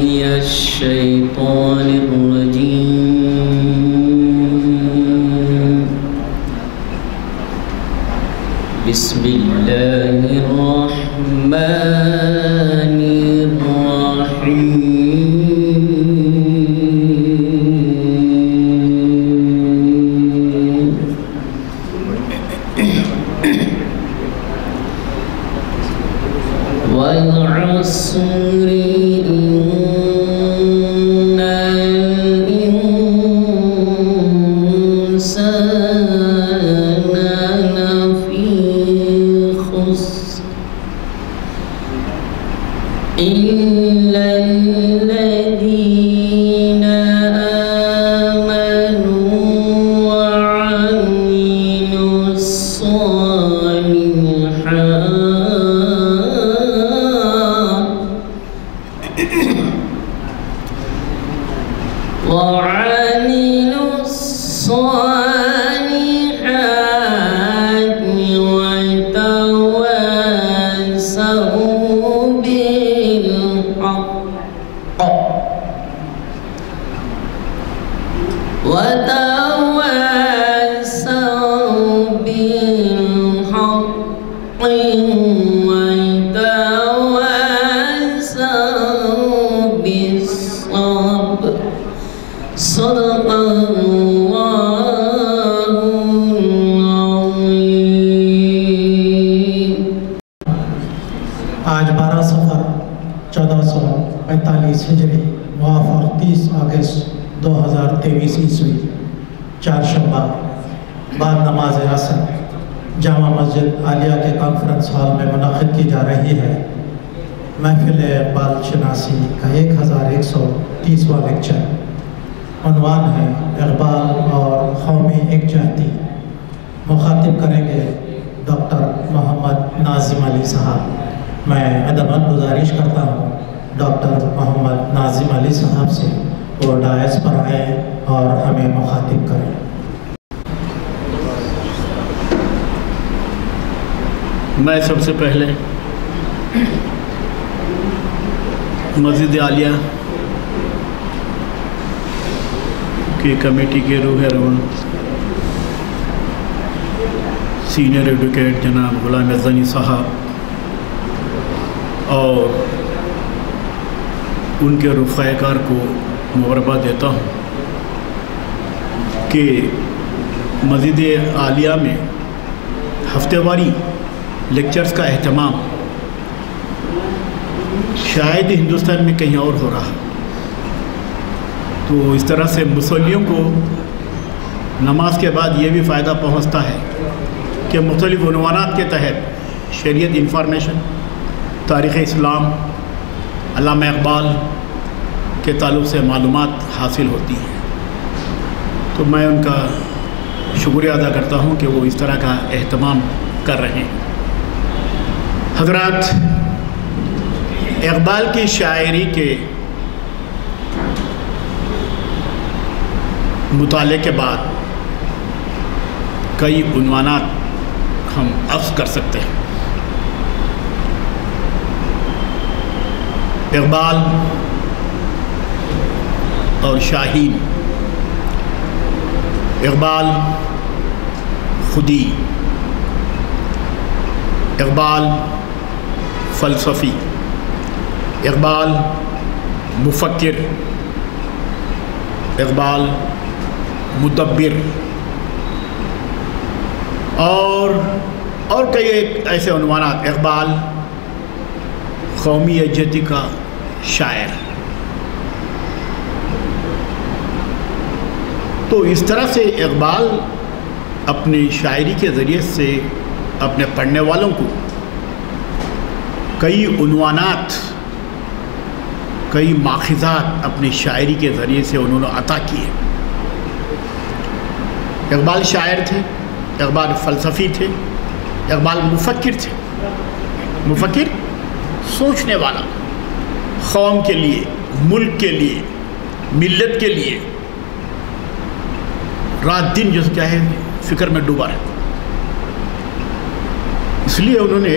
الشيطان الرجيم بسم الله الرحمن الرحيم والعصر إن الإنسان لفي خسر إلا الذين آمنوا وعملوا الصالحات وتواصوا بالحق وتواصوا بالصبر صدق اللہ العظیم۔ آج 12 صفر 1445 ہجری موافق 30 اگست 2023 عیسوی چہارشنبہ بعد نماز عصر جامع مسجد عالیہ کے کانفرنس ہال میں منعقد کی جا رہی ہے محفل اقبال شناسی کا 1130واں لیکچر۔ عنوان ہے اقبال اور قومی یکجہتی۔ مخاطب کریں گے ڈاکٹر محمد ناظم علی صاحب۔ میں ادباً گزارش کرتا ہوں ڈاکٹر محمد ناظم علی صاحب سے وہ ڈائز پر آئیں اور ہمیں مخاطب کریں۔ میں سب سے پہلے مسجد عالیہ کی کمیٹی کے روح رواں سینئر ایڈوکیٹ جناب غلام ازانی صاحب اور ان کے رفقائے کار کو مبارکباد دیتا ہوں کہ مسجد عالیہ میں ہفتہ واری لیکچرز کا اہتمام شاید ہندوستان میں کہیں اور ہو رہا، تو اس طرح سے مسلیوں کو نماز کے بعد یہ بھی فائدہ پہنچتا ہے کہ مختلف عنوانات کے تحت شریعت انفارمیشن، تاریخ اسلام، علامہ اقبال کے تعلق سے معلومات حاصل ہوتی ہیں۔ تو میں ان کا شکریہ ادا کرتا ہوں کہ وہ اس طرح کا اہتمام کر رہے ہیں۔ حضرات، اقبال کی شاعری کے مطالعے کے بعد کئی عنوانات ہم اخذ کر سکتے ہیں۔ اقبال اور شاہین، اقبال خودی، اقبال فلسفی، اقبال مفکر، اقبال مدبر، اور کئی ایسے عنوانات، اقبال قومی یکجہتی کا شاعر۔ تو اس طرح سے اقبال اپنی شاعری کے ذریعے سے اپنے پڑھنے والوں کو کئی عنوانات، کئی ماخذات اپنی شاعری کے ذریعے سے انہوں نے عطا کیے۔ اقبال شاعر تھے، اقبال فلسفی تھے، اقبال مفکر تھے۔ مفکر سوچنے والا، قوم کے لیے، ملک کے لیے، ملت کے لیے رات دن جو کیا ہے فکر میں ڈوبا رہتا۔ اس لیے انہوں نے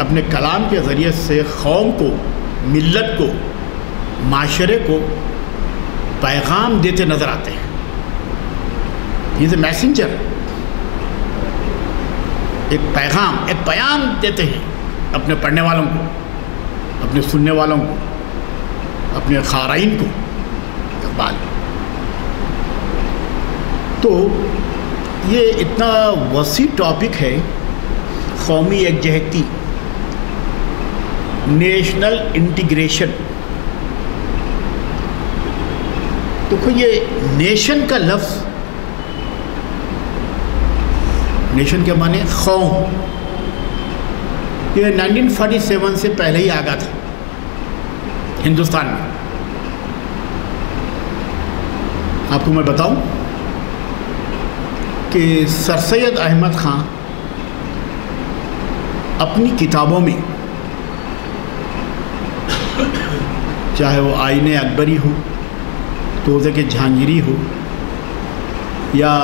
اپنے کلام کے ذریعے سے قوم کو، ملت کو معاشرے کو پیغام دیتے نظر آتے ہیں. یہ اے میسنجر، ایک پیغام، ایک بیان دیتے ہیں اپنے پڑھنے والوں کو، اپنے سننے والوں کو، اپنے قارئین کو. اقبال تو یہ اتنا وسیع ٹاپک ہے، قومی یکجہتی، نیشنل انٹیگریشن. دیکھو یہ نیشن کا لفظ، نیشن کے معنی قوم، یہ 1947 سے پہلے ہی آگا تھا ہندوستان میں. آپ کو میں بتاؤں کہ سر سید احمد خان اپنی کتابوں میں، چاہے وہ آئین اکبری ہو، توزیق جہانگیری ہو، یا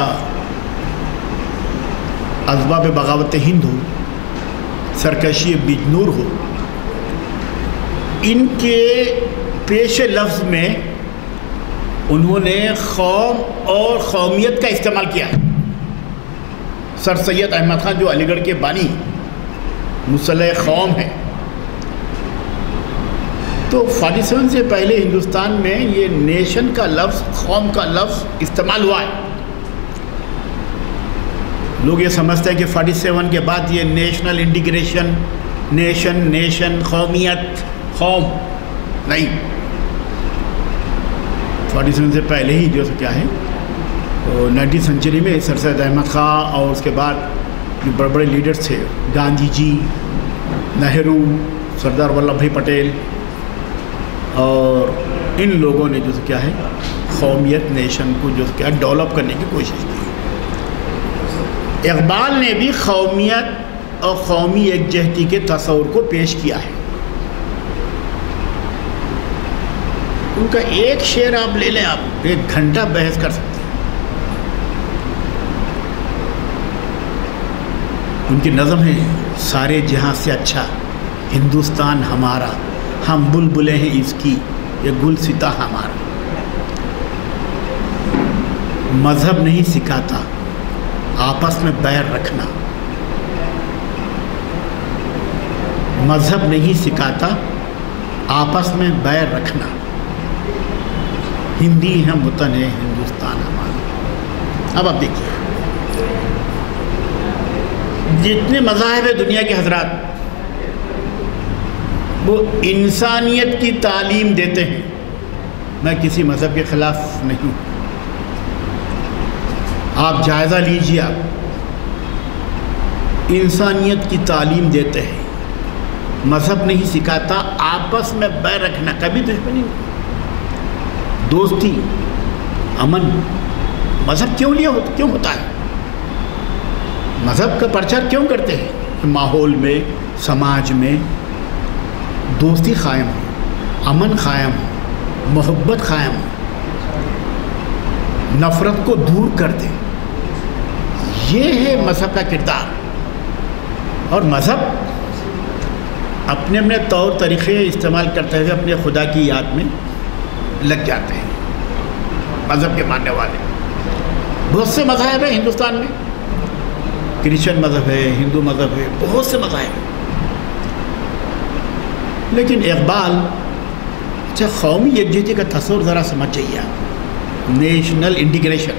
اسباب بغاوت ہند ہو، سرکشی بجنور ہو، ان کے پیش لفظ میں انہوں نے قوم اور قومیت کا استعمال کیا ہے. سر سید احمد خان جو علی گڑھ کے بانی مسلح قوم ہیں، تو 47 سے پہلے ہندوستان میں یہ نیشن کا لفظ، قوم کا لفظ استعمال ہوا ہے. لوگ یہ سمجھتے ہیں کہ 47 کے بعد یہ نیشنل انٹیگریشن، نیشن، قومیت، قوم، نہیں. 47 سے پہلے ہی جو کیا ہے 19 سنچری میں سر سید احمد خان اور اس کے بعد جو بڑے بڑے لیڈرز تھے، گاندھی جی، نہرو، سردار ولبھ بھائی پٹیل، اور ان لوگوں نے جو کیا ہے قومیت، نیشن کو جو کیا ڈیولپ کرنے کی کوشش کی. اقبال نے بھی قومیت اور قومی یکجہتی کے تصور کو پیش کیا ہے. ان کا ایک شعر آپ لے لیں، آپ 1 گھنٹہ بحث کر سکتے ہیں. ان کی نظم ہے، سارے جہاں سے اچھا ہندوستان ہمارا، ہم بلبلیں ہیں اس کی، یہ گلستہ ہمارا. مذہب نہیں سکھاتا آپس میں بیر رکھنا، مذہب نہیں سکھاتا آپس میں بیر رکھنا، ہندی ہم وطن ہے ہندوستان ہمارا. اب آپ دیکھیے، جتنے مذاہب ہیں دنیا کے حضرات، وہ انسانیت کی تعلیم دیتے ہیں. میں کسی مذہب کے خلاف نہیں ہوں، آپ جائزہ لیجیے، آپ انسانیت کی تعلیم دیتے ہیں. مذہب نہیں سکھاتا آپس میں بیر رکھنا، کبھی دشمنی نہیں، دوستی، امن. مذہب کیوں ہوتا ہے؟ مذہب کا پرچار کیوں کرتے ہیں؟ ماحول میں، سماج میں دوستی قائم ہو، امن قائم ہو، محبت قائم ہو، نفرت کو دور کر دے. یہ ہے مذہب کا کردار. اور مذہب اپنے اپنے طور طریقے استعمال کرتے ہوئے اپنے خدا کی یاد میں لگ جاتے ہیں. مذہب کے ماننے والے بہت سے مذاہب ہیں ہندوستان میں، کرسچن مذہب ہے، ہندو مذہب ہے، بہت سے مذاہب ہیں. لیکن اقبال قومی یکجہتی کا تصور ذرا سمجھ جائیے آپ. نیشنل انٹیگریشن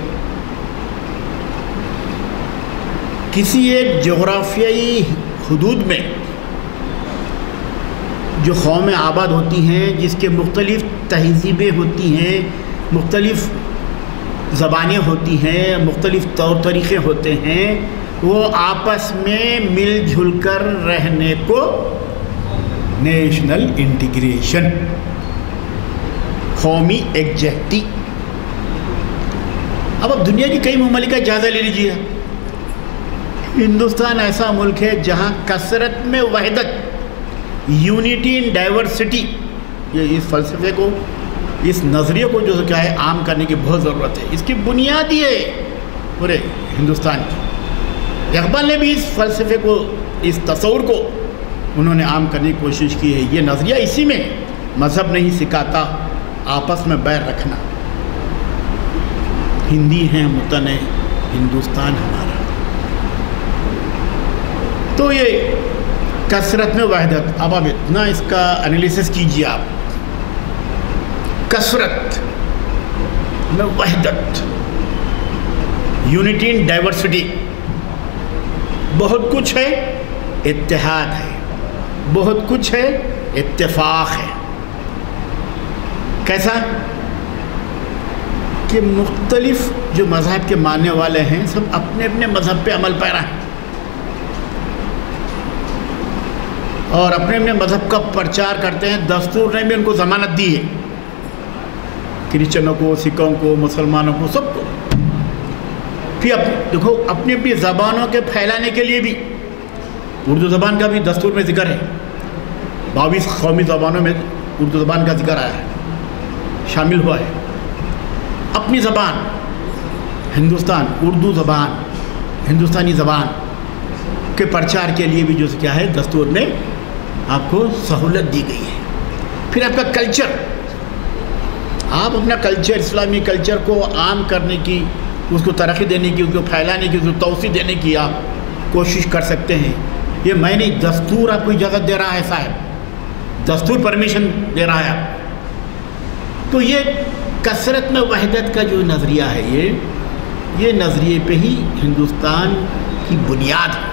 کسی ایک جغرافیائی حدود میں جو قومیں آباد ہوتی ہیں، جس کے مختلف تہذیبیں ہوتی ہیں، مختلف زبانیں ہوتی ہیں، مختلف طور طریقے ہوتے ہیں، وہ آپس میں مل جل کر رہنے کو نیشنل انٹیگریشن، قومی یکجہتی. اب دنیا کی کئی ممالک کا جائزہ لے لیجیے. ہندوستان ایسا ملک ہے جہاں کثرت میں وحدت، یونٹی ان ڈائیورسٹی، یہ اس فلسفے کو، اس نظریے کو جو کیا ہے عام کرنے کی بہت ضرورت ہے. اس کی بنیاد یہ ہے پورے ہندوستان کی. اقبال نے بھی اس فلسفے کو، اس تصور کو انہوں نے عام کرنے کی کوشش کی ہے. یہ نظریہ اسی میں، مذہب نہیں سکھاتا آپس میں بیر رکھنا. ہندی ہیں، وطن ہے ہندوستان ہمارا. تو یہ کثرت میں وحدت. اب آپ اتنا اس کا انالیسس کیجیے. آپ کثرت میں وحدت، یونٹی ان ڈائیورسٹی. بہت کچھ ہے اتحاد ہے، بہت کچھ ہے اتفاق ہے. کیسا کہ مختلف جو مذہب کے ماننے والے ہیں سب اپنے اپنے مذہب پہ عمل پیرا ہیں اور اپنے اپنے مذہب کا پرچار کرتے ہیں. دستور نے بھی ان کو ضمانت دی ہے، کرسچنوں کو، سکھوں کو، مسلمانوں کو، سب کو. پھر دیکھو اپنی اپنی زبانوں کے پھیلانے کے لیے بھی اردو زبان کا بھی دستور میں ذکر ہے. 22 قومی زبانوں میں اردو زبان کا ذکر آیا ہے، شامل ہوا ہے. اپنی زبان ہندوستان، اردو زبان، ہندوستانی زبان کے پرچار کے لیے بھی جو کیا ہے دستور میں آپ کو سہولت دی گئی ہے. پھر آپ کا کلچر، آپ اپنا کلچر، اسلامی کلچر کو عام کرنے کی، اس کو ترقی دینے کی، اس کو پھیلانے کی، اس کو توسیع دینے کی آپ کوشش کر سکتے ہیں. یہ میں نہیں، دستور آپ کو اجازت دے رہا ہے صاحب، دستور پرمیشن دے رہا ہے آپ. تو یہ کثرت میں وحدت کا جو نظریہ ہے، یہ نظریے پہ ہی ہندوستان کی بنیاد ہے.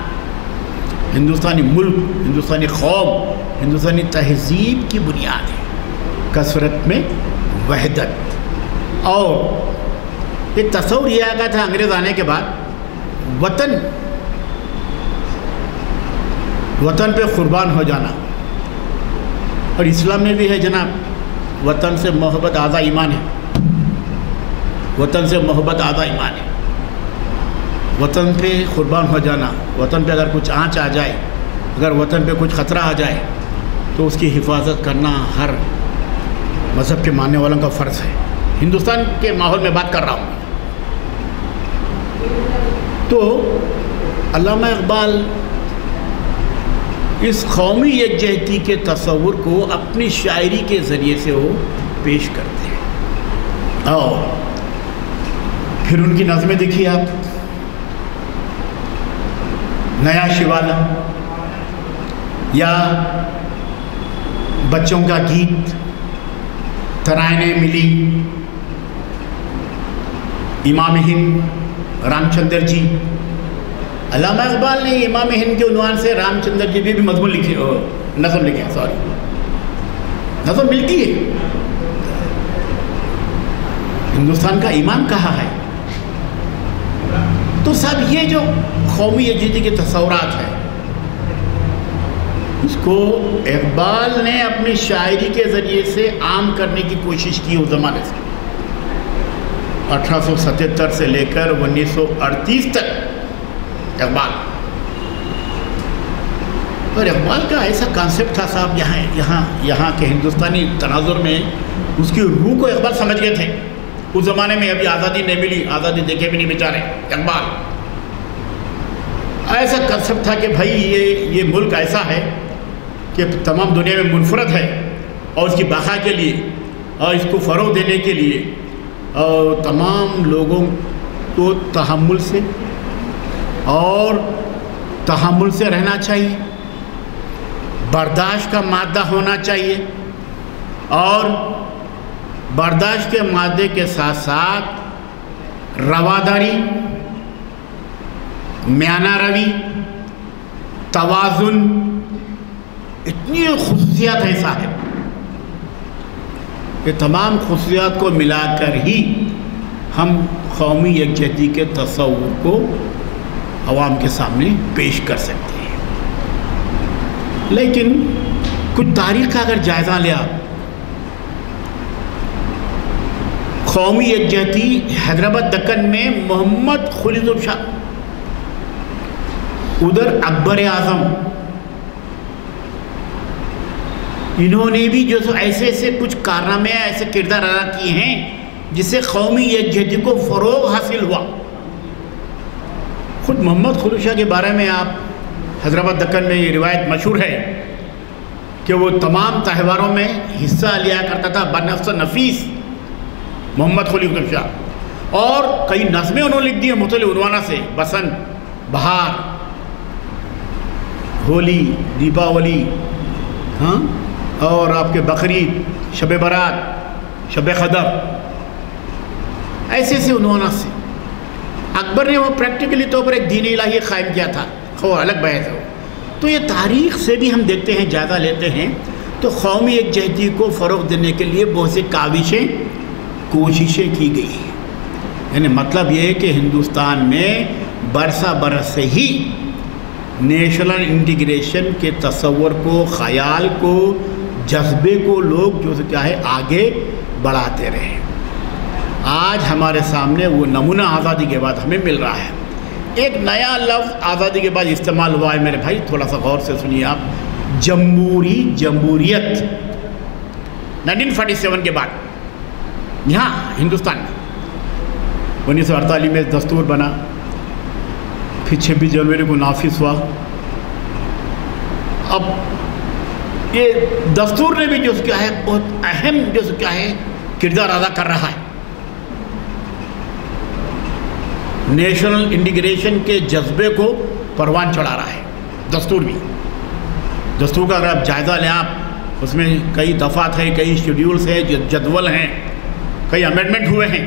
ہندوستانی ملک، ہندوستانی قوم، ہندوستانی تہذیب کی بنیاد ہے کثرت میں وحدت. اور یہ تصور یہ آ گیا تھا انگریز آنے کے بعد، وطن پہ قربان ہو جانا. اور اسلام میں بھی ہے جناب، وطن سے محبت آدھا ایمان ہے. وطن سے محبت آدھا ایمان ہے. وطن پہ قربان ہو جانا، وطن پہ اگر کچھ آنچ آ جائے، اگر وطن پہ کچھ خطرہ آ جائے تو اس کی حفاظت کرنا ہر مذہب کے ماننے والوں کا فرض ہے. ہندوستان کے ماحول میں بات کر رہا ہوں. تو علامہ اقبال اس قومی یکجہتی کے تصور کو اپنی شاعری کے ذریعے سے وہ پیش کرتے ہیں. اور پھر ان کی نظمیں دیکھیے آپ، نیا شیوالا یا بچوں کا گیت، ترائنے ملی، امام ہند رام چندر جی. علامہ اقبال نے امام ہند کے عنوان سے رام چندر جی بھی مضمون لکھے، نظم لکھے ہیں. نظم ملتی ہے. ہندوستان کا ایمان کہاں ہے؟ تو صاحب یہ جو قومی یکجہتی کے تصورات ہیں، اس کو اقبال نے اپنی شاعری کے ذریعے سے عام کرنے کی کوشش کی اس زمانے سے. 1877 سے لے کر 1938 تک اقبال. اور اقبال کا ایسا کانسیپٹ تھا صاحب، یہاں کے ہندوستانی تناظر میں اس کی روح کو اقبال سمجھ گئے تھے. اس زمانے میں ابھی آزادی نہیں ملی، آزادی دیکھے بھی نہیں بیچارے. اقبال ایسا کنسپٹ تھا کہ بھائی یہ ملک ایسا ہے کہ تمام دنیا میں منفرد ہے، اور اس کی بقا کے لیے اور اس کو فروغ دینے کے لیے اور تمام لوگوں کو تحمل سے رہنا چاہیے، برداشت کا مادہ ہونا چاہیے، اور برداشت کے مادے کے ساتھ ساتھ رواداری، میانہ روی، توازن، اتنی خصوصیات ہیں صاحب. یہ تمام خصوصیات کو ملا کر ہی ہم قومی یکجہتی کے تصور کو عوام کے سامنے پیش کر سکتے ہیں. لیکن کچھ تاریخ کا اگر جائزہ لیا، قومی یکجہتی حیدرآباد دکن میں محمد خلیل شاہ، ادھر اکبر اعظم، انہوں نے بھی جو ایسے کچھ کارنامے، ایسے کردار ادا کیے ہیں جس سے قومی یکجہتی کو فروغ حاصل ہوا. خود محمد خلیل شاہ کے بارے میں آپ حیدرآباد دکن میں یہ روایت مشہور ہے کہ وہ تمام تہواروں میں حصہ لیا کرتا تھا بنفس نفیس محمد خلیق شاہ، اور کئی نظمیں انہوں نے لکھ دی ہیں مختلف عنوانوں سے، بسنت، بہار، ہولی، دیپاولی، ہاں، اور آپ کے بقرعید، شب برات، شب قدر، ایسے ایسے عنوانات سے اکبر نے وہ پریکٹیکلی طور پر ایک دین الہی قائم کیا تھا، وہ الگ بحث ہے۔ تو یہ تاریخ سے بھی ہم دیکھتے ہیں، جائزہ لیتے ہیں تو قومی یکجہتی کو فروغ دینے کے لیے بہت سی کاوشیں، کوششیں کی گئی ہیں۔ یعنی مطلب یہ ہے کہ ہندوستان میں برسہ برس سے ہی نیشنل انٹیگریشن کے تصور کو، خیال کو، جذبے کو لوگ جو کیا ہے آگے بڑھاتے رہے۔ آج ہمارے سامنے وہ نمونہ آزادی کے بعد ہمیں مل رہا ہے۔ ایک نیا لفظ آزادی کے بعد استعمال ہوا ہے میرے بھائی، تھوڑا سا غور سے سنیے آپ، جمہوریت 1947 کے بعد یہاں ہندوستان میں 1948 میں دستور بنا، پھر 26 جنوری کو نافذ ہوا۔ اب یہ دستور نے بھی جو کیا ہے بہت اہم جو کیا ہے کردار ادا کر رہا ہے، نیشنل انٹیگریشن کے جذبے کو پروان چڑھا رہا ہے۔ دستور بھی، دستور کا اگر آپ جائزہ لیں، آپ اس میں کئی دفعات ہیں، کئی شیڈیولز ہیں، جدول ہیں، کئی امینڈمنٹ ہوئے ہیں۔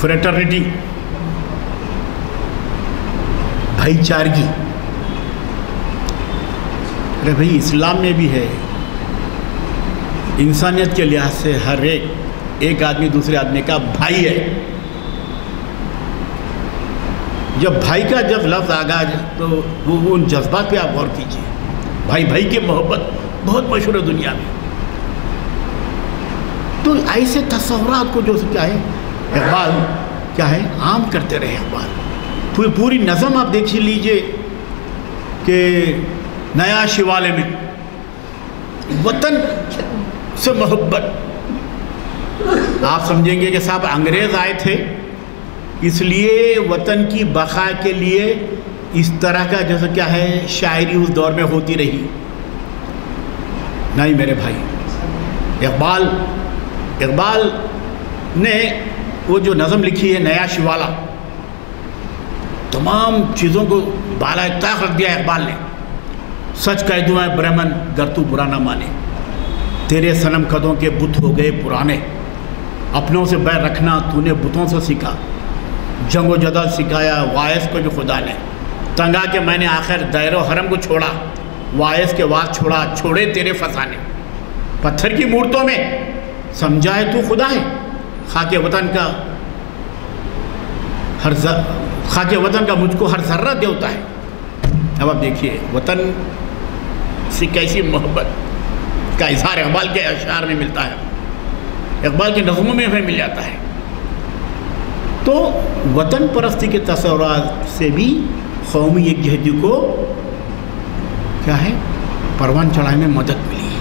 فریٹرنیٹی، بھائی چارگی، ارے بھائی اسلام میں بھی ہے، انسانیت کے لحاظ سے ہر ایک آدمی دوسرے آدمی کا بھائی ہے۔ جب بھائی کا جب لفظ آگا تو وہ ان جذبات پہ آپ غور کیجیے۔ بھائی بھائی کی محبت بہت مشہور ہے دنیا میں۔ تو ایسے تصورات کو جو کیا ہے اقبال کیا ہے عام کرتے رہے۔ اقبال پوری نظم آپ دیکھ لیجئے کہ نیا شیوالے میں وطن سے محبت، آپ سمجھیں گے کہ صاحب انگریز آئے تھے اس لیے وطن کی بقا کے لیے اس طرح کا جیسا کیا ہے شاعری اس دور میں ہوتی رہی۔ نہیں میرے بھائی، اقبال نے وہ جو نظم لکھی ہے نیا شیوالا، تمام چیزوں کو بالا طاق رکھ دیا اقبال نے۔ سچ کہہ دوں اے برہمن گر تو برا نہ مانے، تیرے صنم قدوں کے بت ہو گئے پرانے، اپنوں سے بیر رکھنا تو نے بتوں سے سیکھا، جنگ و جدل سکھایا وائس کو جو خدا نے، تنگا کہ میں نے آخر دائر و حرم کو چھوڑا، وائس کے واد چھوڑا، چھوڑے تیرے فسانے، پتھر کی مورتوں میں سمجھائے تو خدا ہے، خاک وطن کا مجھ کو ہر ذرہ دیوتا ہے۔ اب آپ دیکھیے وطن سے کیسی محبت کا اظہار اقبال کے اشعار میں ملتا ہے، اقبال کے نظموں میں ہمیں مل جاتا ہے۔ تو وطن پرستی کے تصورات سے بھی قومی یکجہتی کو کیا ہے پروان چڑھانے میں مدد ملی ہے۔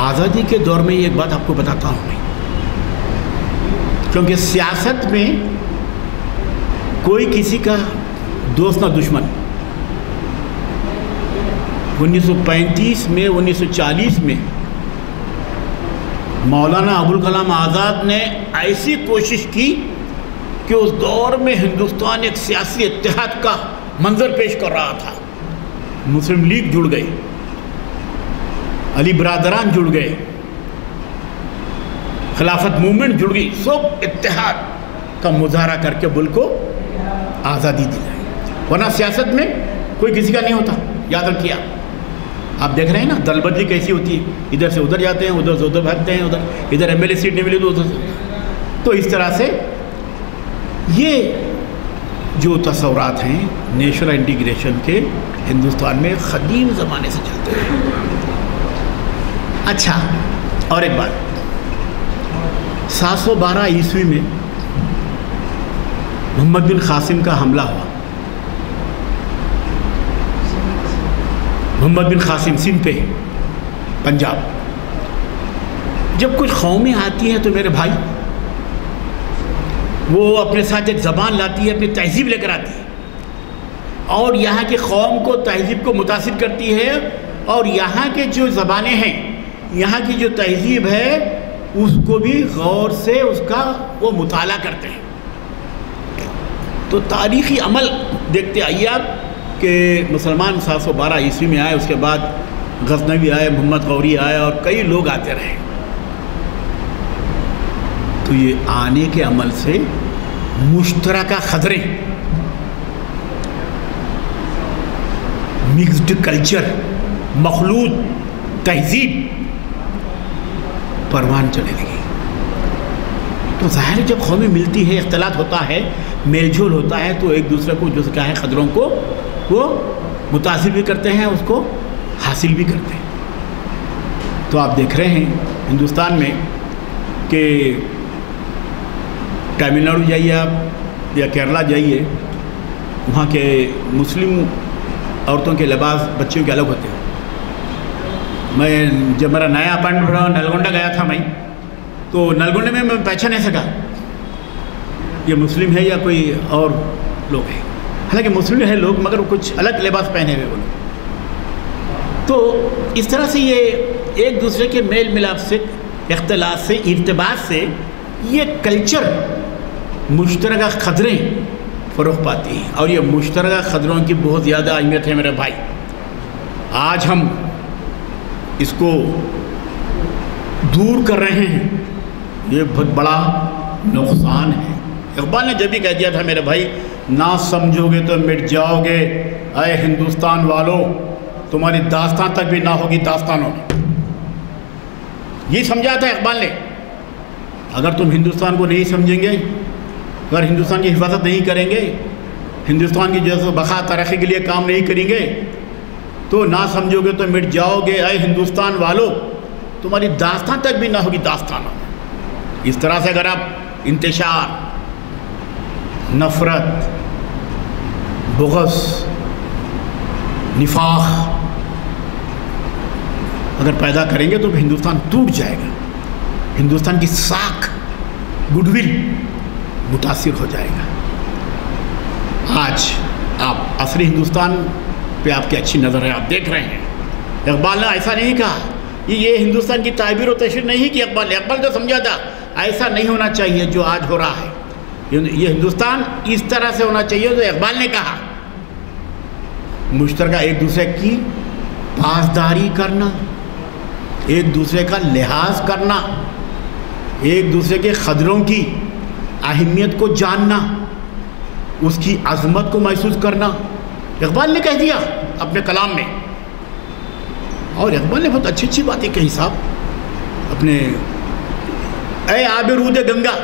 آزادی کے دور میں ایک بات آپ کو بتاتا ہوں میں، کیونکہ سیاست میں کوئی کسی کا دوست نہ دشمن۔ 1935 میں 1940 میں مولانا ابوالکلام آزاد نے ایسی کوشش کی کہ اس دور میں ہندوستان ایک سیاسی اتحاد کا منظر پیش کر رہا تھا۔ مسلم لیگ جڑ گئی، علی برادران جڑ گئے، خلافت موومنٹ جڑ گئی، سب اتحاد کا مظاہرہ کر کے ملک کو آزادی دلائی۔ ورنہ سیاست میں کوئی کسی کا نہیں ہوتا، یاد رکھیے آپ دیکھ رہے ہیں نا دل بدلی کیسی ہوتی ہے، ادھر سے ادھر جاتے ہیں، ادھر سے ادھر بھاگتے ہیں، ادھر ایم ایل اے سیٹ نہیں ملی تو ادھر سے۔ تو اس طرح سے یہ جو تصورات ہیں نیشنل انٹیگریشن کے ہندوستان میں قدیم زمانے سے چلتے ہیں۔ اچھا اور ایک بات، 712 عیسوی میں محمد بن قاسم کا حملہ ہوا۔ محمد بن قاسم سندھ پہ، پنجاب۔ جب کچھ قومیں آتی ہیں تو میرے بھائی وہ اپنے ساتھ ایک زبان لاتی ہے، اپنی تہذیب لے کر آتی ہے۔ اور یہاں کی قوم کو، تہذیب کو متاثر کرتی ہے، اور یہاں کے جو زبانیں ہیں، یہاں کی جو تہذیب ہے اس کو بھی غور سے اس کا وہ مطالعہ کرتے ہیں۔ تو تاریخی عمل دیکھتے آئیے آپ کہ مسلمان 712 عیسوی میں آئے، اس کے بعد غزنوی آئے، محمد غوری آئے، اور کئی لوگ آتے رہے۔ تو یہ آنے کے عمل سے مشترکہ خطرے، مکسڈ کلچر، مخلوط تہذیب پروان چلنے لگی۔ تو ظاہر جب قومیں ملتی ہے، اختلاط ہوتا ہے، میل جول ہوتا ہے، تو ایک دوسرے کو جو کیا ہے خطروں کو وہ متاثر بھی کرتے ہیں، اس کو حاصل بھی کرتے ہیں۔ تو آپ دیکھ رہے ہیں ہندوستان میں کہ تمل ناڈو جائیے آپ یا کیرلا جائیے، وہاں کے مسلم عورتوں کے لباس بچیوں کے الگ ہوتے ہیں۔ میں جب میرا نیا اپائنٹمنٹ ہوا نلگونڈا گیا تھا میں، تو نلگونڈے میں پہچان نہیں سکا یہ مسلم ہے یا کوئی اور لوگ ہیں، حالانکہ مسلم ہے لوگ مگر کچھ الگ لباس پہنے ہوئے وہ لوگ۔ تو اس طرح سے یہ ایک دوسرے کے میل ملاپ سے، اختلاط سے، ارتباط سے یہ کلچر، مشترکہ قدریں فروغ پاتی ہیں، اور یہ مشترکہ قدروں کی بہت زیادہ اہمیت ہے میرے بھائی۔ آج ہم اس کو دور کر رہے ہیں، یہ بہت بڑا نقصان ہے۔ اقبال نے جب بھی کہہ دیا تھا میرے بھائی، نہ سمجھو گے تو مٹ جاؤ گے، اے ہندوستان والو تمہاری داستان تک بھی نہ ہوگی داستانوں میں۔ یہ سمجھا تھا اقبال نے۔ اگر تم ہندوستان کو نہیں سمجھیں گے، اگر ہندوستان کی حفاظت نہیں کریں گے، ہندوستان کی جیسے بقا ترقی کے لیے کام نہیں کریں گے، تو نہ سمجھو گے تو مٹ جاؤ گے، اے ہندوستان والو تمہاری داستان تک بھی نہ ہوگی داستانوں میں۔ اس طرح سے اگر آپ انتشار، نفرت، بغض، نفاق اگر پیدا کریں گے تو ہندوستان ٹوٹ جائے گا، ہندوستان کی ساکھ، گڈ ول متاثر ہو جائے گا۔ آج آپ عصری ہندوستان پہ آپ کی اچھی نظر ہے، آپ دیکھ رہے ہیں اقبال نے ایسا نہیں کہا، یہ ہندوستان کی تعبیر و تشریح نہیں کی اقبال نے۔ اقبال تو سمجھا تھا ایسا نہیں ہونا چاہیے جو آج ہو رہا ہے، یہ ہندوستان اس طرح سے ہونا چاہیے جو اقبال نے کہا۔ مشترکہ ایک دوسرے کی پاسداری کرنا، ایک دوسرے کا لحاظ کرنا، ایک دوسرے کے قدروں کی اہمیت کو جاننا، اس کی عظمت کو محسوس کرنا، اقبال نے کہہ دیا اپنے کلام میں۔ اور اقبال نے بہت اچھی باتیں کہی صاحب اپنے، اے آب رود گنگا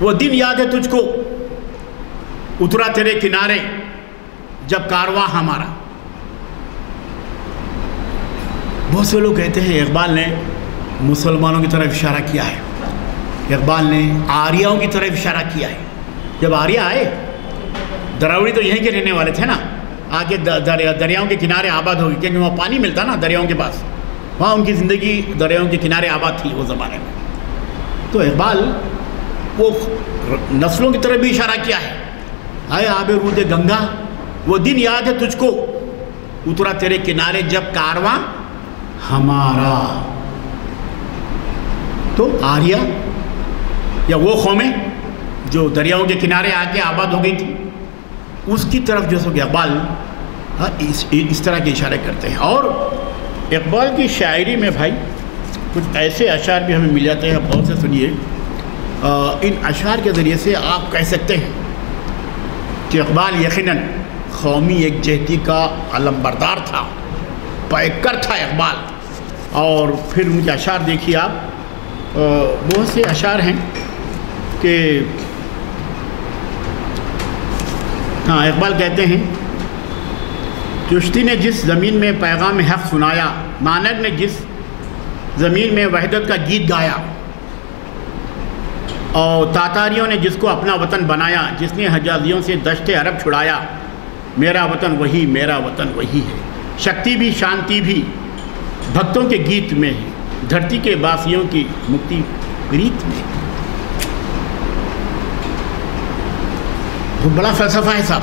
وہ دن یاد ہے تجھ کو، اترا تیرے کنارے جب کارواں ہمارا۔ بہت سے لوگ کہتے ہیں اقبال نے مسلمانوں کی طرف اشارہ کیا ہے، اقبال نے آریاؤں کی طرف اشارہ کیا ہے۔ جب آریہ آئے، دراوڑی تو یہیں کے رہنے والے تھے نا، آگے دریاؤں کے کنارے آباد ہوگی، کیونکہ وہاں پانی ملتا نا دریاؤں کے پاس، وہاں ان کی زندگی دریاؤں کے کنارے آباد تھی وہ زمانے میں۔ تو اقبال وہ نسلوں کی طرف بھی اشارہ کیا ہے، اے آب رود گنگا وہ دن یاد ہے تجھ کو، اترا تیرے کنارے جب کارواں ہمارا۔ تو آریہ یا وہ قومیں جو دریاؤں کے کنارے آ کے آباد ہو گئی تھی، اس کی طرف جو سو کہ اقبال اس طرح کے اشارے کرتے ہیں۔ اور اقبال کی شاعری میں بھائی کچھ ایسے اشعار بھی ہمیں مل جاتے ہیں، آپ غور سے سنیے۔ ان اشعار کے ذریعے سے آپ کہہ سکتے ہیں کہ اقبال یقیناً قومی یکجہتی کا علم بردار تھا، پیکر تھا اقبال۔ اور پھر ان کے اشعار دیکھیے آپ، بہت سے اشعار ہیں کہ ہاں اقبال کہتے ہیں، چشتی نے جس زمین میں پیغام حق سنایا، نانک نے جس زمین میں وحدت کا گیت گایا، اور تاتاریوں نے جس کو اپنا وطن بنایا، جس نے حجازیوں سے دشت عرب چھڑایا، میرا وطن وہی، میرا وطن وہی ہے۔ شکتی بھی شانتی بھی بھکتوں کے گیت میں ہے، دھرتی کے باسیوں کی مکتی پریت میں۔ بہت بڑا فلسفہ ہے صاحب،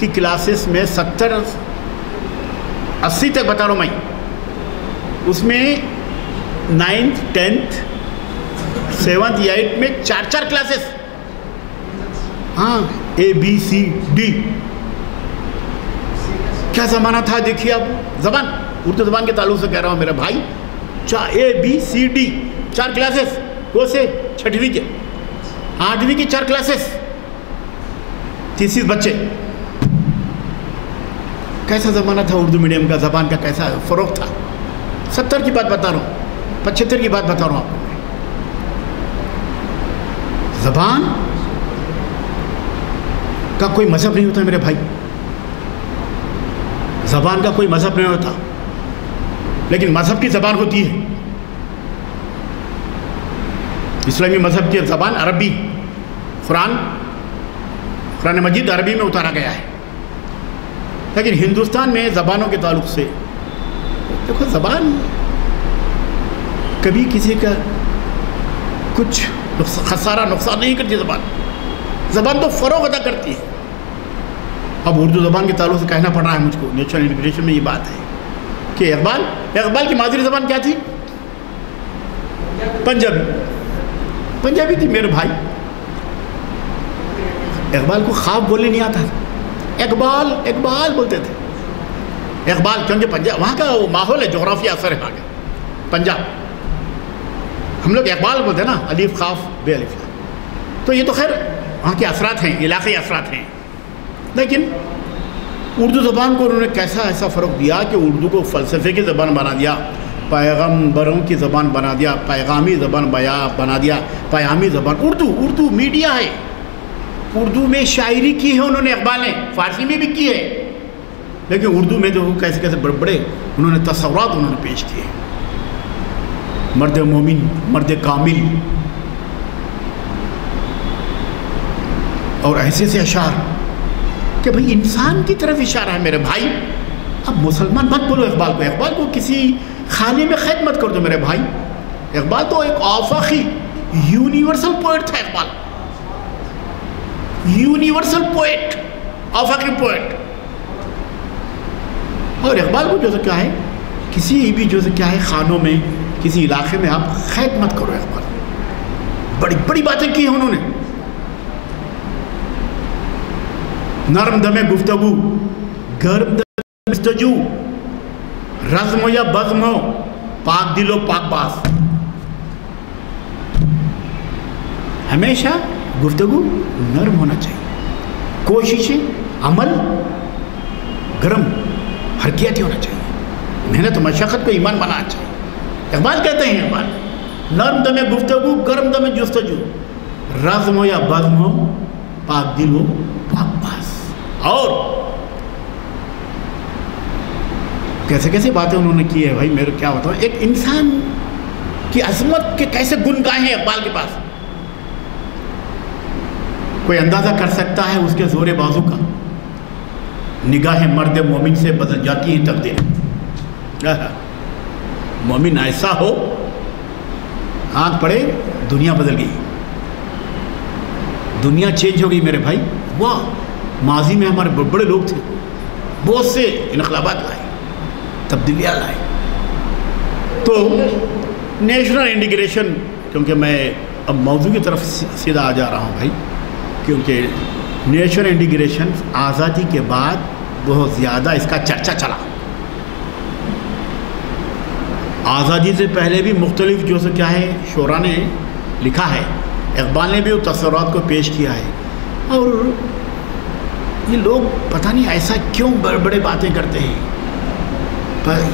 کی کلاسز میں 70-80 تک بتا رہا ہوں میں، اس میں 9th 10th 7th 8th میں 4 کلاسز، ہاں ABCD. کیا زمانہ تھا دیکھیے آپ. زبان اردو زبان کے تعلق سے کہہ رہا ہوں میرا بھائی، ABCD 4 کلاسز، وہ سے 6ویں کے 8ویں کی 4 کلاسز، 30 بچے. کیسا زمانہ تھا اردو میڈیم کا، زبان کا کیسا فروغ تھا. 70 کی بات بتا رہا ہوں، 75 کی بات بتا رہا ہوں آپ کو. زبان کا کوئی مذہب نہیں ہوتا میرے بھائی، زبان کا کوئی مذہب نہیں ہوتا، لیکن مذہب کی زبان ہوتی ہے. اسلامی مذہب کی زبان عربی، قرآن مجید عربی میں اتارا گیا ہے. لیکن ہندوستان میں زبانوں کے تعلق سے دیکھو، زبان کبھی کسی کا کچھ خسارہ نقصان نہیں کرتی. زبان تو فروغ ادا کرتی ہے. اب اردو زبان کے تعلق سے کہنا پڑ رہا ہے مجھ کو، نیشنل انٹیگریشن میں یہ بات ہے کہ اقبال کی مادری زبان کیا تھی؟ پنجابی تھی میرے بھائی. اقبال کو خواب بولنے نہیں آتا تھا، اقبال بولتے تھے. اقبال کیونکہ پنجاب وہاں کا وہ ماحول ہے، جغرافیہ اثر ہے وہاں کا پنجاب. ہم لوگ اقبال بولتے ہیں نا، الف قاف بے الف. تو یہ تو خیر وہاں کے اثرات ہیں، علاقائی اثرات ہیں. لیکن اردو زبان کو انہوں نے کیسا ایسا فروغ دیا کہ اردو کو فلسفے کی زبان بنا دیا، پیغمبروں کی زبان بنا دیا، پیغامی زبان بنا دیا، پیغامی زبان. اردو میڈیا ہے. اردو میں شاعری کی ہے انہوں نے، اقبال نے فارسی میں بھی کی ہے، لیکن اردو میں جو کیسے بڑے انہوں نے تصورات انہوں نے پیش کیے. مرد مومن، مرد کامل، اور ایسے اشعار کہ بھئی انسان کی طرف اشارہ ہے میرے بھائی. اب مسلمان مت بولو اقبال کو کسی خانے میں قید مت کر دو میرے بھائی. اقبال تو ایک آفاقی یونیورسل پوئٹ تھا. اقبال یونیورسل پوئٹ، آفاقی پوئٹ. اور اقبال کو جو سے کیا ہے، کسی بھی جو سے کیا ہے خانوں میں، کسی علاقے میں آپ قید مت کرو. اقبال بڑی باتیں کی ہیں انہوں نے. نرم دم گفتگو، گرم دم جستجو، رزم ہو یا بزم ہو، پاک دل و پاک باز. ہمیشہ گفتگو نرم ہونا چاہیے، کوششیں عمل گرم حرکیاتی ہونا چاہیے، محنت و مشقت کو ایمان بنانا چاہیے. اقبال کہتے ہیں، اقبال نرم دم گفتگو، گرم دم جستجو، رزم ہو یا بزم ہو، پاک دل ہو پاک باز. اور کیسے باتیں انہوں نے کی ہے بھائی. میرے کیا بتاؤں، ایک انسان کی عظمت کے کیسے گن گائے ہیں اقبال کے پاس. کوئی اندازہ کر سکتا ہے اس کے زور بازو کا. نگاہ مرد مومن سے بدل جاتی ہے تقدیر. مومن ایسا ہو، آنکھ پڑے دنیا بدل گئی، دنیا چینج ہو گئی میرے بھائی. واہ، ماضی میں ہمارے بڑے لوگ تھے، بہت سے انقلابات لائے، تبدیلیاں لائے. تو نیشنل انٹیگریشن، کیونکہ میں اب موضوع کی طرف سیدھا آ جا رہا ہوں بھائی، کیونکہ نیشنل انٹیگریشن آزادی کے بعد بہت زیادہ اس کا چرچا چلا. آزادی سے پہلے بھی مختلف جو سے کیا ہے شعراء نے لکھا ہے، اقبال نے بھی وہ تصورات کو پیش کیا ہے. اور یہ لوگ پتہ نہیں ایسا کیوں بڑے باتیں کرتے ہیں.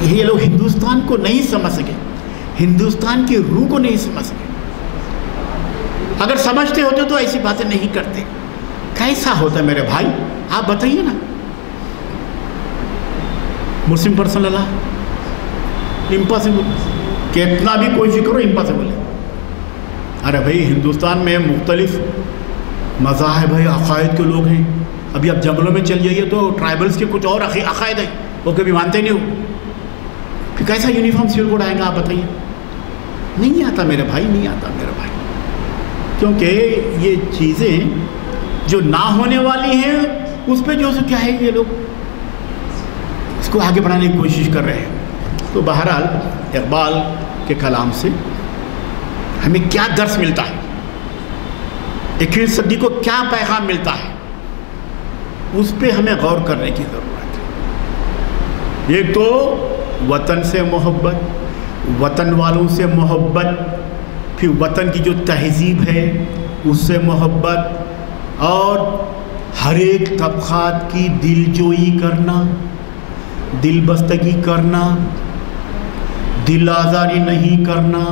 یہ لوگ ہندوستان کو نہیں سمجھ سکے، ہندوستان کی روح کو نہیں سمجھ سکے. اگر سمجھتے ہوتے تو ایسی باتیں نہیں کرتے. کیسا ہوتا میرے بھائی آپ بتائیے نا. مسلم پرسن لا امپاسبل، کتنا بھی کوشش کرو امپاسبل ہے. ارے بھائی ہندوستان میں مختلف مذاہب ہے، عقائد کے لوگ ہیں. ابھی آپ جنگلوں میں چل جائیے تو ٹرائبلز کے کچھ اور عقائد ہیں، وہ کبھی مانتے نہیں ہو. کہ کیسا یونیفارم سیول کوڈ آئے گا آپ بتائیے. نہیں آتا میرے بھائی، نہیں آتا میرے بھائی. کیونکہ یہ چیزیں جو نہ ہونے والی ہیں اس پہ جو کیا ہے یہ لوگ اس کو آگے بڑھانے کی کوشش کر رہے ہیں. تو بہرحال اقبال کے کلام سے ہمیں کیا درس ملتا ہے, 21ویں صدی کو کیا پیغام ملتا ہے, اس پہ ہمیں غور کرنے کی ضرورت ہے. ایک تو وطن سے محبت, وطن والوں سے محبت, پھر وطن کی جو تہذیب ہے اس سے محبت, اور ہر ایک طبقات کی دل جوئی کرنا, دل بستگی کرنا, دل آزاری نہیں کرنا.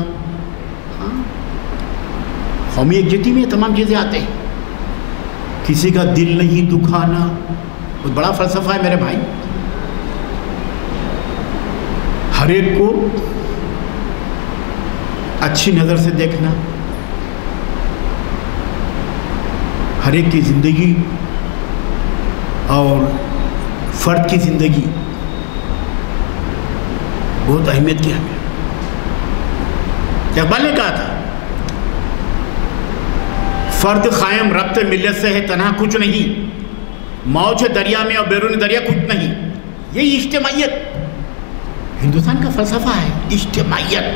قومی یکجہتی میں تمام چیزیں آتے ہیں. کسی کا دل نہیں دکھانا, بہت بڑا فلسفہ ہے میرے بھائی. ہر ایک کو اچھی نظر سے دیکھنا, ہر ایک کی زندگی اور فرد کی زندگی بہت اہمیت کی ہمیں. اقبال نے کہا تھا فرد قائم ربط ملت سے ہے تنہا کچھ نہیں, موج ہے دریا میں اور بیرون دریا کچھ نہیں. یہی اجتماعیت ہندوستان کا فلسفہ ہے. اجتماعیت,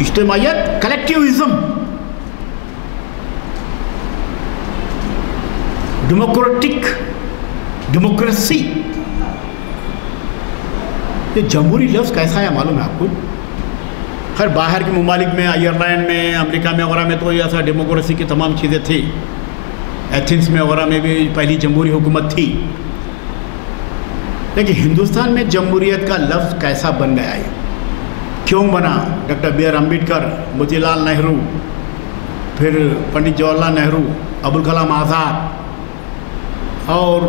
اجتماعیت, کلیکٹیوزم, ڈیموکریٹک, ڈیموکریسی. یہ جمہوری لفظ کیسا ہے معلوم ہے آپ کو؟ خیر باہر کے ممالک میں, آئرلینڈ میں, امریکہ میں وغیرہ میں تو یہ ایسا ڈیموکریسی کی تمام چیزیں تھی. ایتھنس میں وغیرہ میں بھی پہلی جمہوری حکومت تھی. لیکن ہندوستان میں جمہوریت کا لفظ کیسا بن گیا ہے, کیوں بنا؟ Doctor B are Ambedkar, Moti Lal Nehru, پھر پنڈت جواہر لال نہرو, ابوالکلام آزاد, اور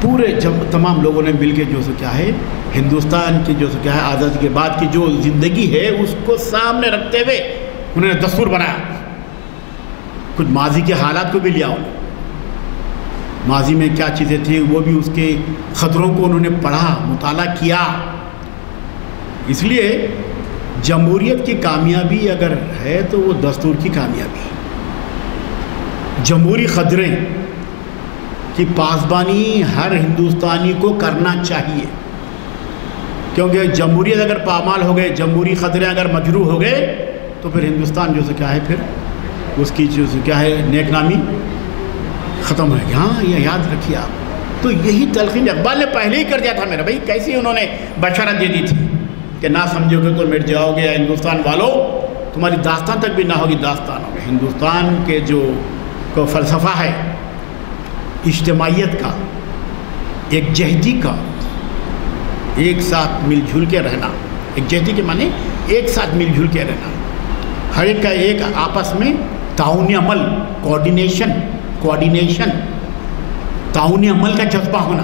پورے تمام لوگوں نے مل کے جو سو کیا ہے ہندوستان کی جو سو کیا ہے آزادی کے بعد کی جو زندگی ہے اس کو سامنے رکھتے ہوئے انہوں نے دستور بنایا. کچھ ماضی کے حالات کو بھی لیا, ماضی میں کیا چیزیں تھیں وہ بھی اس کے خطروں کو انہوں نے پڑھا, مطالعہ کیا. اس لیے جمہوریت کی کامیابی اگر ہے تو وہ دستور کی کامیابی. جمہوری خطریں کی پاسبانی ہر ہندوستانی کو کرنا چاہیے, کیونکہ جمہوریت اگر پامال ہو گئے, جمہوری خطرے اگر مجروح ہو گئے تو پھر ہندوستان جو سے کیا ہے پھر اس کی جو سے کیا ہے نیک نامی ختم ہو گئی. ہاں یہ یاد رکھیے آپ. تو یہی تلقین اقبال نے پہلے ہی کر دیا تھا میرا بھائی. کیسی انہوں نے بشارت دے دی تھی کہ نہ سمجھو گے تو مٹ جاؤ گے, ہندوستان والوں تمہاری داستان تک بھی نہ ہوگی داستان ہوگی. ہندوستان کے جو کو فلسفہ ہے اجتماعیت کا, ایک جہتی کا, ایک ساتھ مل جل کے رہنا. ایک جہتی کے معنی ایک ساتھ مل جل کے رہنا, ہر ایک کا ایک آپس میں تعاونی عمل, کوآرڈینیشن, تعاونی عمل کا جذبہ ہونا,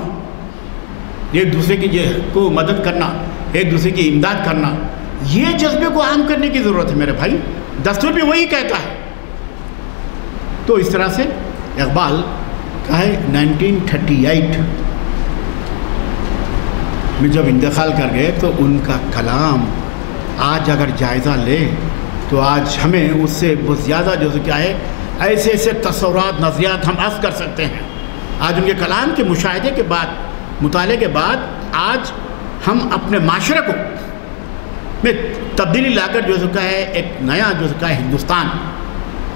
ایک دوسرے کی کو مدد کرنا, ایک دوسرے کی امداد کرنا. یہ جذبے کو عام کرنے کی ضرورت ہے میرے بھائی. دستور بھی وہی کہتا ہے. تو اس طرح سے اقبال کا ہے 1938 میں جب انتقال کر گئے تو ان کا کلام آج اگر جائزہ لے تو آج ہمیں اس سے بہت زیادہ جو کیا ہے ایسے ایسے تصورات, نظریات ہم عرض کر سکتے ہیں. آج ان کے کلام کے مشاہدے کے بعد, مطالعے کے بعد آج ہم اپنے معاشرے کو میں تبدیلی لا کر جو کیا ہے ایک نیا جو کیا ہے ہندوستان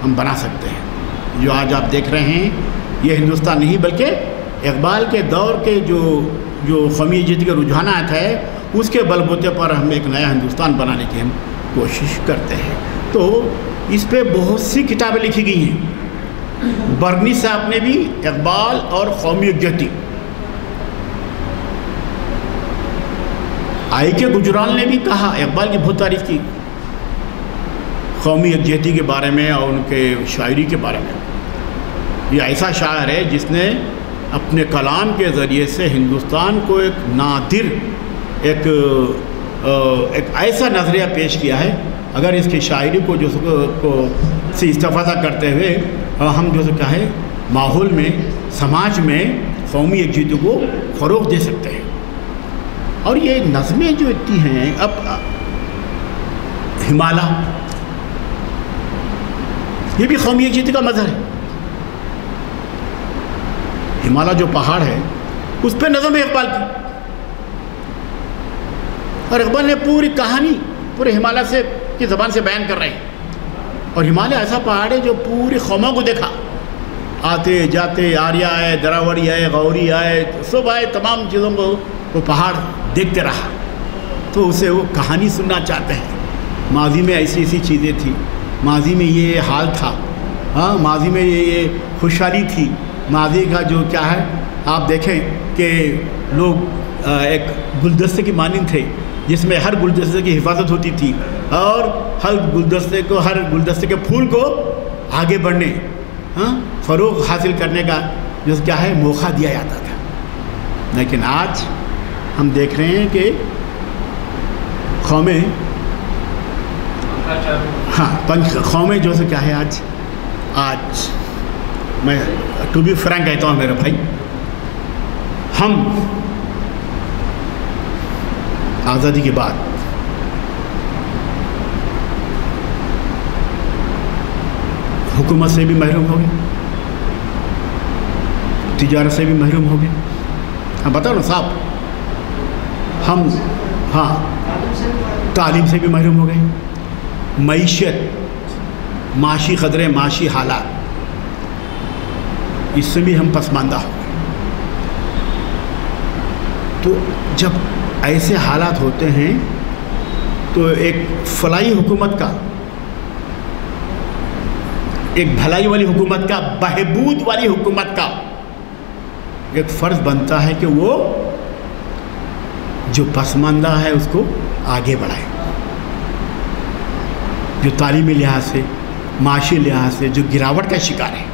ہم بنا سکتے ہیں. جو آج آپ دیکھ رہے ہیں یہ ہندوستان نہیں بلکہ اقبال کے دور کے جو قومی یکجہتی کے رجحانات ہے اس کے بل بوتے پر ہم ایک نیا ہندوستان بنانے کی ہم کوشش کرتے ہیں. تو اس پہ بہت سی کتابیں لکھی گئی ہیں. برنی صاحب نے بھی اقبال اور قومی یکجہتی, آئی کے گجرال نے بھی کہا, اقبال کی بہت تعریف کی قومی یکجہتی کے بارے میں اور ان کے شاعری کے بارے میں. یہ ایسا شاعر ہے جس نے اپنے کلام کے ذریعے سے ہندوستان کو ایک نادر, ایک ایسا نظریہ پیش کیا ہے. اگر اس کی شاعری کو جو سے استفادہ کرتے ہوئے ہم جو کیا ہے ماحول میں, سماج میں قومی یکجہتی کو فروغ دے سکتے ہیں. اور یہ نظمیں جو اتنی ہیں, اب ہمالا یہ بھی قومی یکجہتی کا مظہر ہے. ہمالیہ جو پہاڑ ہے اس پہ نظم ہے اقبال کی، اور اقبال نے پوری کہانی پورے ہمالیہ سے کی زبان سے بیان کر رہے ہیں. اور ہمالیہ ایسا پہاڑ ہے جو پوری قوموں کو دیکھا، آتے جاتے آریہ آئے، دراوڑی آئے، غوری آئے، سب آئے، تمام چیزوں کو وہ پہاڑ دیکھتے رہا. تو اسے وہ کہانی سننا چاہتے ہیں، ماضی میں ایسی ایسی چیزیں تھیں، ماضی میں یہ حال تھا، ہاں ماضی میں یہ خوشحالی تھی. ماضی کا جو کیا ہے آپ دیکھیں کہ لوگ ایک گلدستے کی مانند تھے جس میں ہر گلدستے کی حفاظت ہوتی تھی، اور ہر گلدستے کے پھول کو آگے بڑھنے، فروغ حاصل کرنے کا جو کیا ہے موقع دیا جاتا تھا. لیکن آج ہم دیکھ رہے ہیں کہ قومیں قومیں جو سے کیا ہے آج میں ٹو بی فرینک کہتا ہوں میرے بھائی، ہم آزادی کے بعد حکومت سے بھی محروم ہو گئے، تجارت سے بھی محروم ہو گئے. ہاں بتاؤ نا صاحب، ہم تعلیم سے بھی محروم ہو گئے، معیشت، معاشی قدرے، معاشی حالات، اس سے بھی ہم پسماندہ ہو گئے. تو جب ایسے حالات ہوتے ہیں تو ایک فلاحی حکومت کا، ایک بھلائی والی حکومت کا، بہبود والی حکومت کا ایک فرض بنتا ہے کہ وہ جو پسماندہ ہے اس کو آگے بڑھائے، جو تعلیمی لحاظ سے، معاشی لحاظ سے جو گراوٹ کا شکار ہے،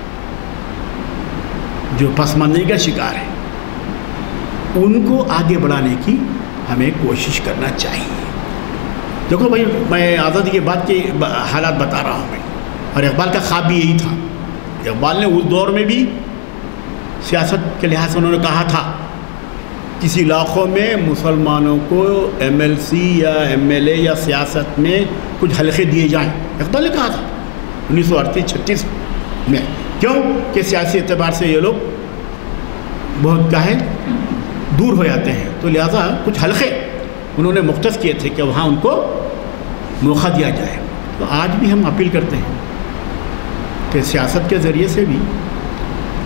جو پسماندگی کا شکار ہے، ان کو آگے بڑھانے کی ہمیں کوشش کرنا چاہیے. دیکھو بھائی، میں آزادی کے بعد کے حالات بتا رہا ہوں میں، اور اقبال کا خواب بھی یہی تھا. اقبال نے اس دور میں بھی سیاست کے لحاظ سے انہوں نے کہا تھا کسی علاقوں میں مسلمانوں کو ایم ایل سی یا ایم ایل اے یا سیاست میں کچھ حلقے دیے جائیں. اقبال نے کہا تھا 1938-36 میں. کیوں کہ سیاسی اعتبار سے یہ لوگ بہت کیا ہے دور ہو جاتے ہیں، تو لہٰذا کچھ حلقے انہوں نے مختص کیے تھے کہ وہاں ان کو موقع دیا جائے. تو آج بھی ہم اپیل کرتے ہیں کہ سیاست کے ذریعے سے بھی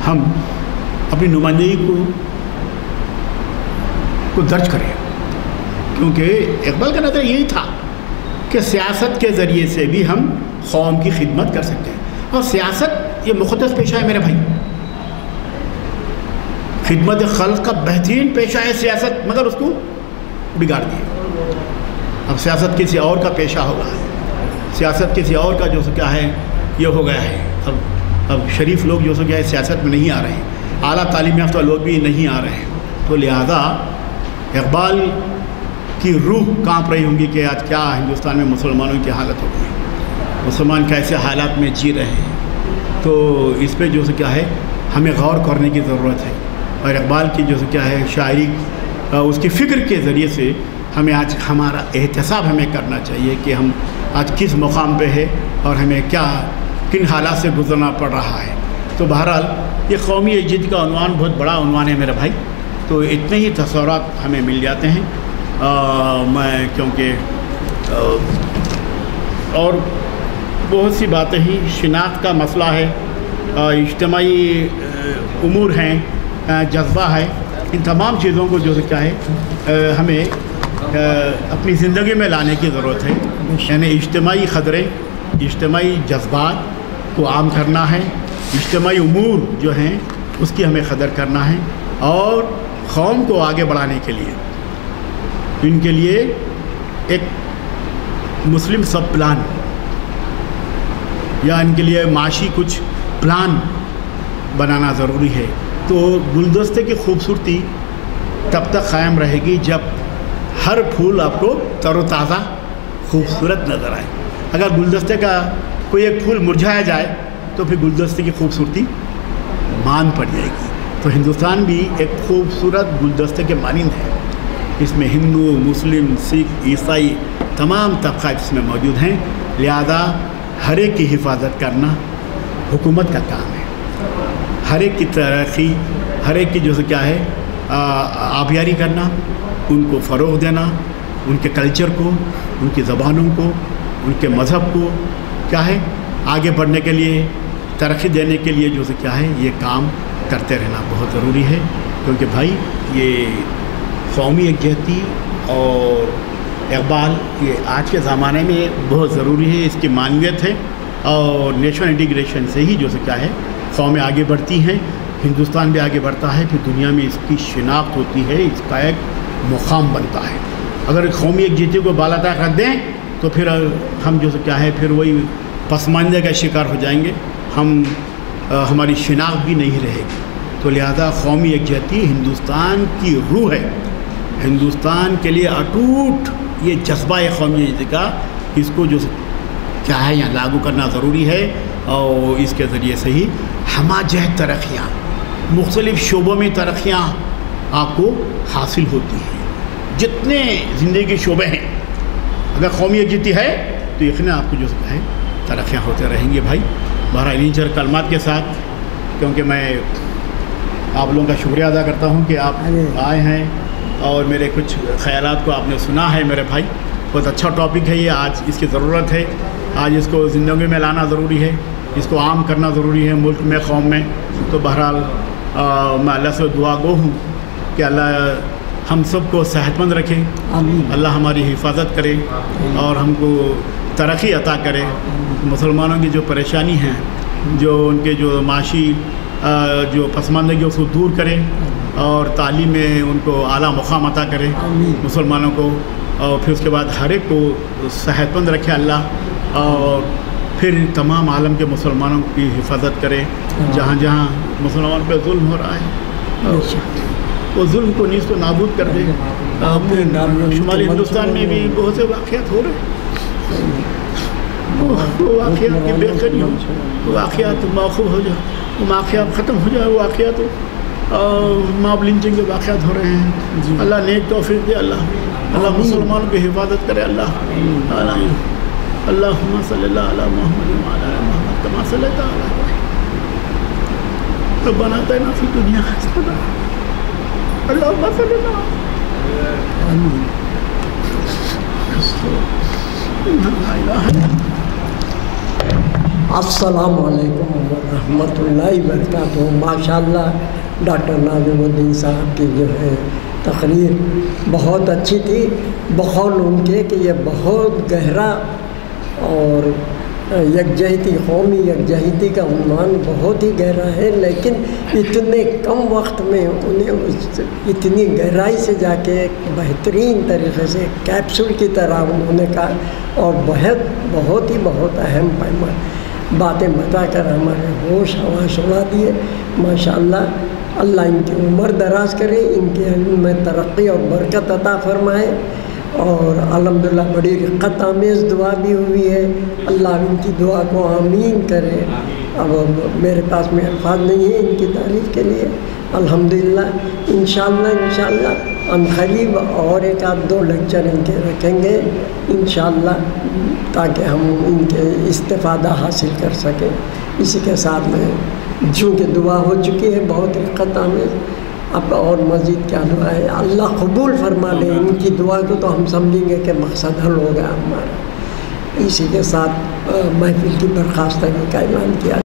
ہم اپنی نمائندگی کو درج کریں، کیونکہ اقبال کا نظر یہی تھا کہ سیاست کے ذریعے سے بھی ہم قوم کی خدمت کر سکتے ہیں. اور سیاست یہ مقدس پیشہ ہے میرے بھائی، خدمت خلق کا بہترین پیشہ ہے سیاست، مگر اس کو بگاڑ دیا. اب سیاست کسی اور کا پیشہ ہوگا، سیاست کسی اور کا جو کیا ہے یہ ہو گیا ہے. اب شریف لوگ جو کیا ہے سیاست میں نہیں آ رہے ہیں، اعلیٰ تعلیم یافتہ لوگ بھی نہیں آ رہے ہیں. تو لہذا اقبال کی روح کانپ رہی ہوں گی کہ آج کیا ہندوستان میں مسلمانوں کی حالت ہوگی، مسلمان کیسے حالات میں جی رہے ہیں. تو اس پہ جو کیا ہے ہمیں غور کرنے کی ضرورت ہے. اور اقبال کی جو کیا ہے شاعری، اس کی فکر کے ذریعے سے ہمیں آج ہمارا احتساب ہمیں کرنا چاہیے کہ ہم آج کس مقام پہ ہے اور ہمیں کن حالات سے گزرنا پڑ رہا ہے. تو بہرحال یہ قومی یکجہتی کا عنوان بہت بڑا عنوان ہے میرے بھائی. تو اتنے ہی تصورات ہمیں مل جاتے ہیں. میں کیونکہ اور بہت سی باتیں ہی شناخت کا مسئلہ ہے، اجتماعی امور ہیں، جذبہ ہے، ان تمام چیزوں کو جو کیا ہے ہمیں اپنی زندگی میں لانے کی ضرورت ہے. یعنی اجتماعی قدریں، اجتماعی جذبات کو عام کرنا ہے، اجتماعی امور جو ہیں اس کی ہمیں قدر کرنا ہے، اور قوم کو آگے بڑھانے کے لیے ان کے لیے ایک مسلم سب پلان یا ان کے لیے معاشی کچھ پلان بنانا ضروری ہے. تو گلدستے کی خوبصورتی تب تک قائم رہے گی جب ہر پھول آپ کو تر و تازہ خوبصورت نظر آئے. اگر گلدستے کا کوئی ایک پھول مرجھایا جائے تو پھر گلدستے کی خوبصورتی مان پڑ جائے گی. تو ہندوستان بھی ایک خوبصورت گلدستے کے مانند ہے. اس میں ہندو، مسلم، سکھ، عیسائی تمام طبقات اس میں موجود ہیں. لہذا ہر ایک کی حفاظت کرنا حکومت کا کام ہے. ہر ایک کی ترقی ہر ایک کی جو ہے کیا ہے آبیاری کرنا، ان کو فروغ دینا، ان کے کلچر کو، ان کی زبانوں کو، ان کے مذہب کو کیا ہے آگے بڑھنے کے لیے، ترقی دینے کے لیے جو ہے کیا ہے یہ کام کرتے رہنا بہت ضروری ہے، کیونکہ بھائی یہ قومی یکجہتی اور اقبال یہ آج کے زمانے میں بہت ضروری ہے، اس کی معنویت ہے، اور نیشنل انٹیگریشن سے ہی جو ہے کیا ہے قومیں آگے بڑھتی ہیں، ہندوستان بھی آگے بڑھتا ہے، پھر دنیا میں اس کی شناخت ہوتی ہے، اس کا ایک مقام بنتا ہے۔ اگر قومی یکجہتی کو بالاتر رکھ دیں تو پھر ہم جو کیا ہے پھر وہی پسماندگی کا شکار ہو جائیں گے، ہماری شناخت بھی نہیں رہے گی۔ تو لہذا قومی یکجہتی ہندوستان کی روح ہے، ہندوستان کے لیے اٹوٹ یہ جذبہ ہے قومی یکجہتی کا، اس کو جو کیا ہے یہاں لاگو کرنا ضروری ہے، اور اس کے ذریعے سے ہی ہمہ جہت ترقیاں، مختلف شعبوں میں ترقیاں آپ کو حاصل ہوتی ہیں۔ جتنے زندگی کے شعبے ہیں اگر قومی یکجہتی ہے تو یقیناً آپ کو جو ہے ترقیاں ہوتے رہیں گے۔ بھائی بہرحال انہی چند کلمات کے ساتھ، کیونکہ میں آپ لوگوں کا شکریہ ادا کرتا ہوں کہ آپ آئے ہیں اور میرے کچھ خیالات کو آپ نے سنا ہے میرے بھائی۔ بہت اچھا ٹاپک ہے یہ، آج اس کی ضرورت ہے، آج اس کو زندگی میں لانا ضروری ہے، اس کو عام کرنا ضروری ہے ملک میں، قوم میں۔ تو بہرحال میں اللہ سے دعا گو ہوں کہ اللہ ہم سب کو صحت مند رکھے، اللہ ہماری حفاظت کرے اور ہم کو ترقی عطا کرے۔ مسلمانوں کی جو پریشانی ہیں، جو ان کے جو معاشی جو پسماندگی اس کو دور کرے، اور تعلیم میں ان کو اعلیٰ مقام عطا کرے مسلمانوں کو، اور پھر اس کے بعد ہر ایک کو صحت مند رکھے اللہ، اور پھر تمام عالم کے مسلمانوں کی حفاظت کرے، جہاں جہاں مسلمان پہ ظلم ہو رہا ہے وہ ظلم کو نیز و نابود کر دے۔ شمالی ہندوستان میں بھی بہت سے واقعات ہو رہے ہیں، وہ واقعات کی بہتری ہو، وہ واقعات موقوف ہو جائے، وہ واقعات ختم ہو جائے، وہ واقعات ماب لنچنگ کے واقعات ہو رہے ہیں۔ اللہ نیک توفیق دے، اللہ مسلمانوں کی حفاظت کرے۔ اللہم صلی اللہ علی محمد وعلی آل محمد کما صلیت علی ابراہیم ربنا آتنا فی الدنیا حسنۃ اللہم صلی اللہ السلام علیکم ورحمۃ اللہ وبرکاتہ۔ ماشاءاللہ ڈاکٹر ناظم الدین صاحب کی جو ہے تقریر بہت اچھی تھی، بقول ان کے کہ یہ بہت گہرا اور یکجہتی، قومی یکجہتی کا عنوان بہت ہی گہرا ہے، لیکن اتنے کم وقت میں انہیں اتنی گہرائی سے جا کے ایک بہترین طریقے سے کیپسول کی طرح انہوں نے کہا، اور بہت اہم باتیں بتا کر ہمارے ہوش حواس اڑا دیے۔ ماشاءاللہ اللہ ان کی عمر دراز کرے، ان کے علم میں ترقی اور برکت عطا فرمائے، اور الحمدللہ بڑی رقت آمیز دعا بھی ہوئی ہے، اللہ ان کی دعا کو آمین کرے۔ اب میرے پاس میں الفاظ نہیں ہیں ان کی تعریف کے لیے۔ الحمدللہ انشاءاللہ ان قریب اور ایک آدھ دو لیکچر ان کے رکھیں گے انشاءاللہ، تاکہ ہم ان کے استفادہ حاصل کر سکیں۔ اسی کے ساتھ میں چونکہ دعا ہو چکی ہے بہت رقت آمیز، اب اور مزید کیا دعا ہے، اللہ قبول فرما لے ان کی دعا کو، تو ہم سمجھیں گے کہ مقصد حل ہو گیا ہمارا۔ اسی کے ساتھ محفل کی برخاستگی کا اعلان کیا۔